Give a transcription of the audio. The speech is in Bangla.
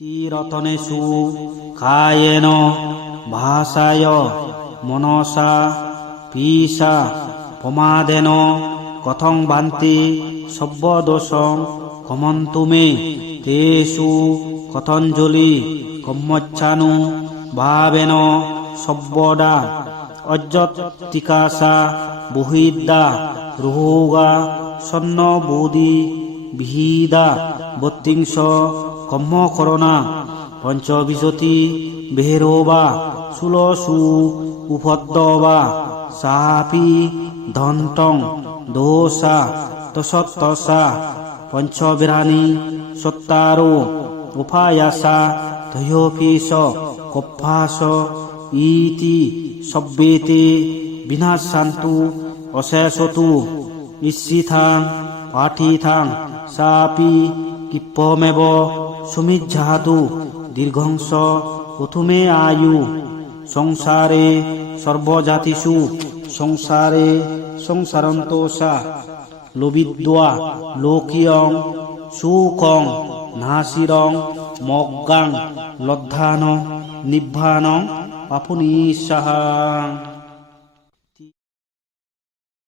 তিরতনেষু কায়েন ভাষায় মনসা পীসা প্রমাদেন কথং ভান্তি সব্যদোষং ক্ষমন্তু মে তেষু কথঞ্জলি কম্মচ্ছানু ভাবেন সব্যদা অজ্জতিকাসা বহিদ্দা রুহোগা সন্ন বুদি বিহিদা বত্তিংশ কম্ম করোনা পঞ্চবিশতি বেহরোবা সুলসু উপদ্দবা সাপি ধন্তং দোষা তসত্তসা পঞ্চবিরানি সত্তারো উপায়াসা ধয়োপিস কপ্পাস ইতি সব্যেতে বিনাশান্তু অশেষতু ইচ্ছিথাং পাঠিথাং সাপি কিপ্পমেব সুমিজ্জাতু দীর্ঘংস প্রথমে আয়ু সংসারে সর্বজাতিষু সংসারে সংসারন্তোষা লোবিদ্বা লোকিয়ং সুখং নাসিরং মগ্গাং লদ্ধান নিব্বানং পাপুনিসাহা।